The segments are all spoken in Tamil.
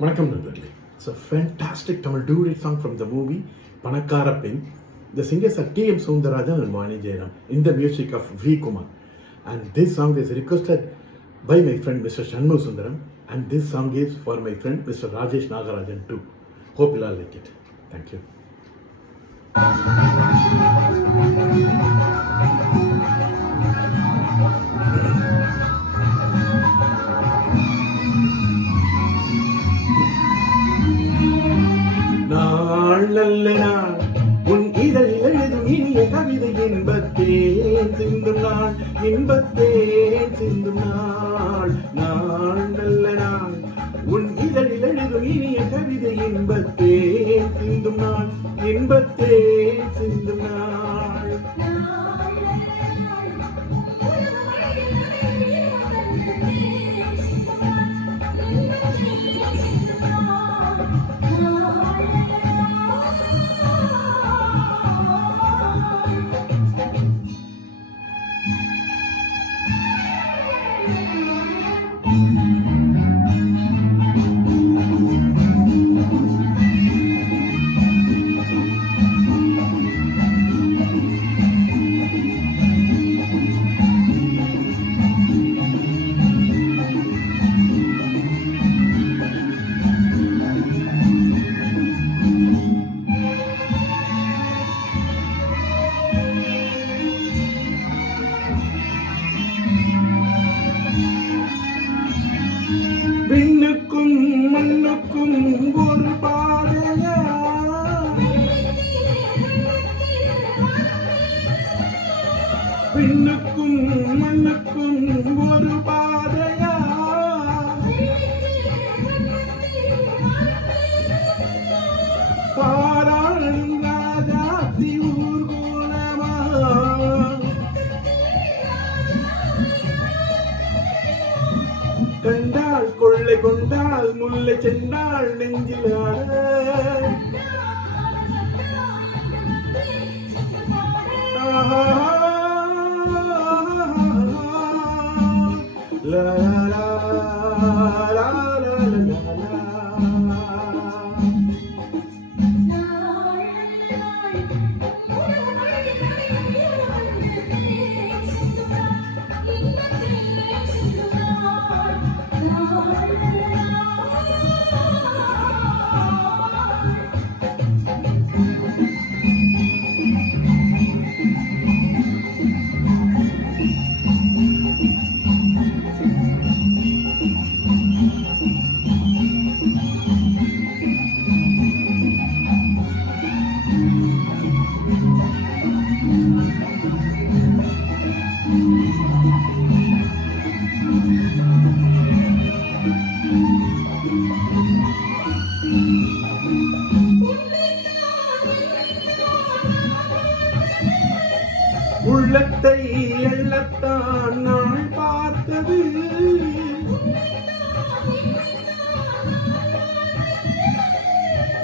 வணக்கம் நண்பர்களே. It's a fantastic Tamil duet song from the movie Panakara Pen. The singers are T.M. Soundarajan and Vani Jairam in the music of V. Kumar. And this song is requested by my friend Mr. Shanmu Sundaram, and this song is for my friend Mr. Rajesh Nagarajan too. Hope you all like it. Thank you. நல்ல நாள் உன் இதழில் எழுதும் இனிய கவிதை இன்பத்தேன் சிந்தும் நாள், இன்பத்தேன் சிந்தும் நாள். நாள் நல்ல நாள் உன் இதழில் எழுதும் இனிய கவிதை இன்பத்தேன் சிந்தும் நாள், இன்பத்தேன் சிந்தும் நாள். விண்ணுக்கும் மண்ணுக்கும் ஒரு பாதையா, விண்ணுக்கும் மண்ணுக்கும் ஒரு பாதையா, பாராளும் ராஜாத்தி ஊர்கோலமா, கண்டாள் கொள்ளை கொண்டாள் முல்லை சென்றாள் நெஞ்சில் உள்ளத்தை எள்ளத்தான் நாள் பார்த்தது,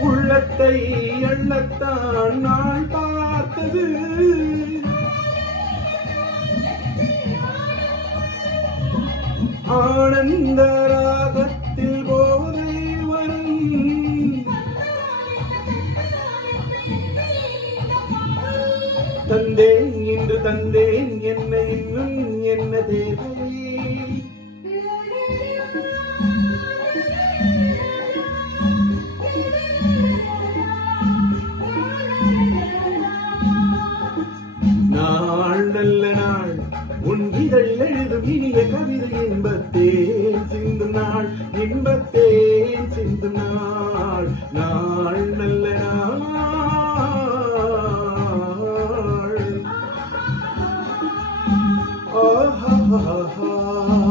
உள்ளத்தை எள்ளத்தான் நாள் பார்த்தது, ஆனந்த ராகத்தில் போதை வரும், தந்தேன் இன்று தந்தேன் என்ன இன்னும் என்ன தேவை, நாள் நல்ல நாள் உன் இதழில் எழுதும் இனிய கவிதை இன்பத்தேன் சிந்தும் நாள், இன்பத்தேன் சிந்தும் நாள். நாள் நல்ல நாள். Oh, ha, ha, ha.